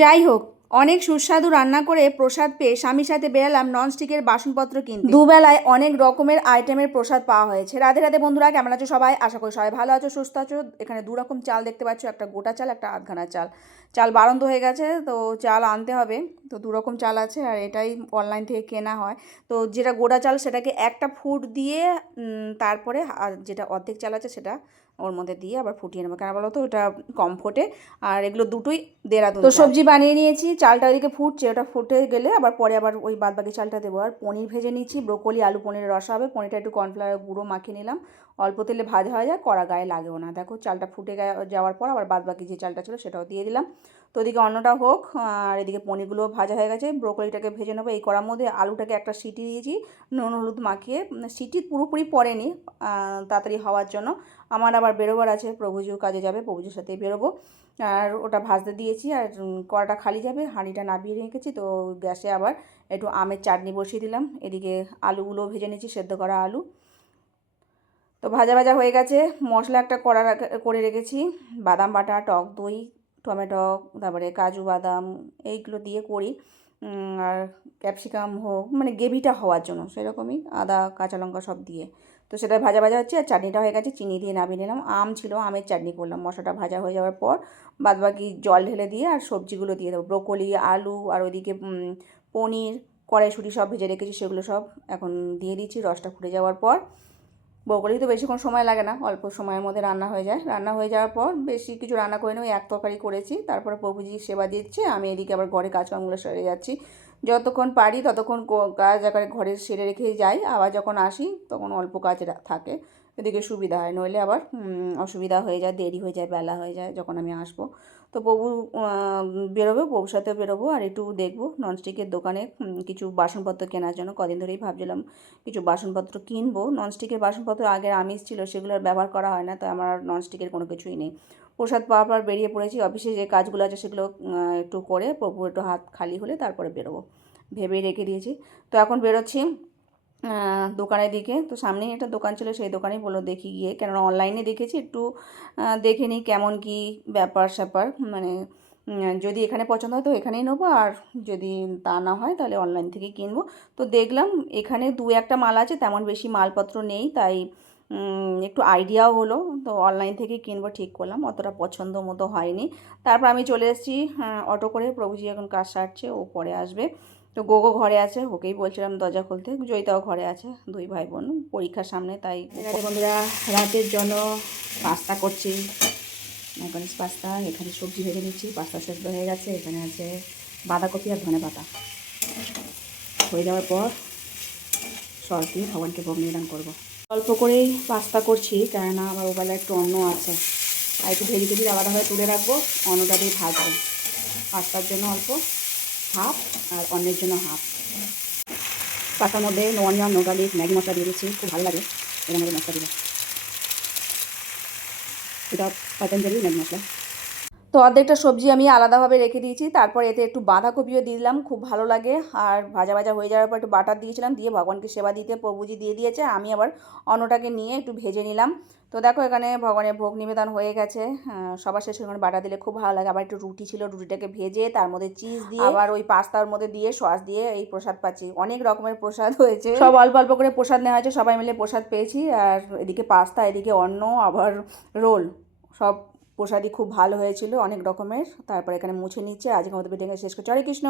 যাই হোক অনেক সুস্বাদু রান্না করে প্রসাদ পেয়ে স্বামীর সাথে বেরালাম ননস্টিকের বাসনপত্র কিনতে। দুবেলায় অনেক রকমের আইটেমের প্রসাদ পাওয়া হয়েছে। রাধে রাধে বন্ধুরা, কেমন আছো সবাই? আশা করি সবাই ভালো আছো, সুস্থ আছো। এখানে দু রকম চাল দেখতে পাচ্ছ, একটা গোটা চাল, একটা আধখানা চাল। চাল বারন্ত হয়ে গেছে, তো চাল আনতে হবে। তো দু রকম চাল আছে, আর এটাই অনলাইন থেকে কেনা হয়। তো যেটা গোটা চাল, সেটাকে একটা ফুট দিয়ে তারপরে, আর যেটা অর্ধেক চাল আছে, সেটা ওর মধ্যে দিয়ে আবার ফুটিয়ে নেব। কেন বলো তো ওটা কম ফোটে আর এগুলো দুটোই দেরাদুন তো সবজি বানিয়ে নিয়েছি চালটা ওইদিকে ফুটছে ওটা ফুটে গেলে আবার পরে আবার ওই বাদবাকি চালটা দেবো। আর পনির ভেজে নিচ্ছি ব্রোকলি আলু পনিরের রসা হবে পনিরটা একটু কর্নফ্লাওয়ার গুঁড়ো মাখিয়ে নিলাম। অল্প তেলে ভাজা হয়ে যায় কড়া গায়ে লাগেও না। দেখো চালটা ফুটে গে- যাওয়ার পর আবার বাদবাকি যে চালটা ছিল সেটাও দিয়ে দিলাম। তো ওদিকে অন্যটা হোক, আর এদিকে পনিরগুলো ভাজা হয়ে গেছে, ব্রোকলিটাকে ভেজে নেব। এই কড়ার মধ্যে আলুটাকে একটা সিটি দিয়েছি, নুন, হলুদ মাখিয়ে। সিটি পুরোপুরি পড়েনি তাড়াতাড়ি হওয়ার জন্য। আমার আবার বেরোবার আছে, প্রভুজিও কাজে যাবে, প্রভুজির সাথে বেরোবো। আর ওটা ভাজতে দিয়েছি, আর কড়াটা খালি যাবে, হাঁড়িটা নাবিয়ে রেখেছি, তো গ্যাসে আবার একটু আমের চাটনি বসিয়ে দিলাম। এদিকে আলুগুলো ভেজে নিয়েছি, সেদ্ধ করা আলু। তো ভাজা ভাজা হয়ে গেছে, মশলা একটা করা করে রেখেছি, বাদাম বাটা, টক দই টমেটো, তারপরে কাজু বাদাম, এইগুলো দিয়ে করি। আর ক্যাপসিকাম হোক মানে গ্রেভিটা হওয়ার জন্য সেরকমই আদা, কাঁচা লঙ্কা সব দিয়ে। তো সেটা ভাজা ভাজা হচ্ছে আর চাটনিটা হয়ে গেছে, চিনি দিয়ে নামিয়ে নিলাম। আম ছিল, আমের চাটনি করলাম, মশলাটা ভাজা হয়ে যাওয়ার পর বাদবাকি জল ঢেলে দিয়ে আর সবজিগুলো দিয়ে দেবো। ব্রোকলি, আলু, আর ওইদিকে পনির, কড়াইশুঁটি সব ভেজে রেখেছি, সেগুলো সব এখন দিয়ে দিচ্ছি, রসটা ফুটে যাওয়ার পর। ব্রোকলি তো বেশিক্ষণ সময় লাগে না, অল্প সময়ের মধ্যে রান্না হয়ে যায়। রান্না হয়ে যাওয়ার পর বেশি কিছু রান্না করে ওই এক তরকারি করেছি, তারপরে প্রভুজি সেবা দিচ্ছে, আমি এদিকে আবার ঘরে কাজকর্মগুলো সেরে যাচ্ছি। যতক্ষণ পারি ততক্ষণ কাজ আকারে ঘরে সেরে রেখেই যাই। আবার যখন আসি তখন অল্প কাজ থাকে। এদিকে সুবিধা হয়, নইলে আবার অসুবিধা হয়ে যায়, দেরি হয়ে যায়, বেলা হয়ে যায় যখন আমি আসব। তো প্রভু বেরোবে, প্রভুর সাথে বেরোবো আর একটু দেখব। ননস্টিকের দোকানে কিছু বাসনপত্র কেনার জন্য কদিন ধরেই ভাবছিলাম কিছু বাসনপত্র কিনবো। ননস্টিকের বাসনপত্র আগের আমিষ ছিল সেগুলো আর ব্যবহার করা হয় না, তো আমার ননস্টিকের কোনো কিছুই নেই। প্রসাদ পাওয়ার পর বেরিয়ে পড়েছি অফিসে, যে কাজগুলো আছে সেগুলো একটু করে প্রভু একটু হাত খালি হলে তারপরে বেরোবো। ভেবেই রেখে দিয়েছি। তো এখন বেরোচ্ছি দোকানের দিকে। তো সামনেই একটা দোকান ছিল, সেই দোকানেই বলল দেখি গিয়ে। কেননা অনলাইনে দেখেছি, একটু দেখে নিই কেমন কি ব্যাপার স্যাপার। মানে যদি এখানে পছন্দ হয় তো এখানেই নেব, আর যদি তা না হয় তাহলে অনলাইন থেকে কিনবো। তো দেখলাম এখানে দু একটা মাল আছে, তেমন বেশি মালপত্র নেই, তাই একটু আইডিয়াও হলো, তো অনলাইন থেকে কিনবো ঠিক করলাম, অতটা পছন্দ মতো হয়নি। তারপর আমি চলে এসেছি অটো করে, প্রভুজি এখন কাজ সারছে ও পরে আসবে। তো গোগো ঘরে আছে, ওকেই বলছিলাম দরজা খুলতে, জয়িতাও ঘরে আছে, দুই ভাই বোন পরীক্ষার সামনে, তাই বন্ধুরা, রাতের জন্য পাস্তা করছি। ম্যাকানিস পাস্তা, এখানে সবজি ভেজে নিচ্ছি, পাস্তা সেদ্ধ হয়ে গেছে, এখানে আছে বাঁধাকপি আর ধনে পাতা হয়ে যাওয়ার পর সস ভগবানকে ভোগ নিবেদন করব। অল্প করেই পাস্তা করছি, কেননা আমার ওবেলা একটু অন্ন আছে। আর একটু ভেজিটেবিল আলাদাভাবে তুলে রাখব, অন্নটা দিয়ে ভাজবো। পাস্তার জন্য অল্প হাফ, আর অন্যের জন্য হাফ। পাস্তার মধ্যে নোয়ানিয়া অনিয়ন নো গার্লিক, ম্যাগি মশলা দিয়ে দিচ্ছি, খুব ভালো লাগে। এর মধ্যে মশলা দিলে। এটা পাতঞ্জলি ম্যাগি মশলা। তো অর্ধেকটা সবজি আমি আলাদাভাবে রেখে দিয়েছি। তারপর এতে একটু বাঁধাকপিও দিয়ে দিলাম খুব ভালো লাগে। আর ভাজা ভাজা হয়ে যাওয়ার পর একটু বাটার দিয়েছিলাম দিয়ে ভগবানকে সেবা দিতে প্রভুজি দিয়ে দিয়েছে। আমি আবার অন্নটাকে নিয়ে একটু ভেজে নিলাম। তো দেখো এখানে ভগবানের ভোগ নিবেদন হয়ে গেছে। আহ, সবার শেষে ওখানে বাটা দিলে খুব ভালো লাগে। আবার একটু রুটি ছিল রুটিটাকে ভেজে তার মধ্যে চিজ দিয়ে আবার ওই পাস্তার মধ্যে দিয়ে সস দিয়ে এই প্রসাদ পাচ্ছি। অনেক রকমের প্রসাদ হয়েছে। সব অল্প অল্প করে প্রসাদ নেওয়া হয়েছে সবাই মিলে প্রসাদ পেয়েছি। আর এদিকে পাস্তা এদিকে অন্ন আবার রোল সব প্রসাদই খুব ভালো হয়েছিল অনেক রকমের। তারপর এখানে মুছে নিচ্ছে। আজকে আমাদের ভিডিও শেষ করছি। হরে কৃষ্ণ!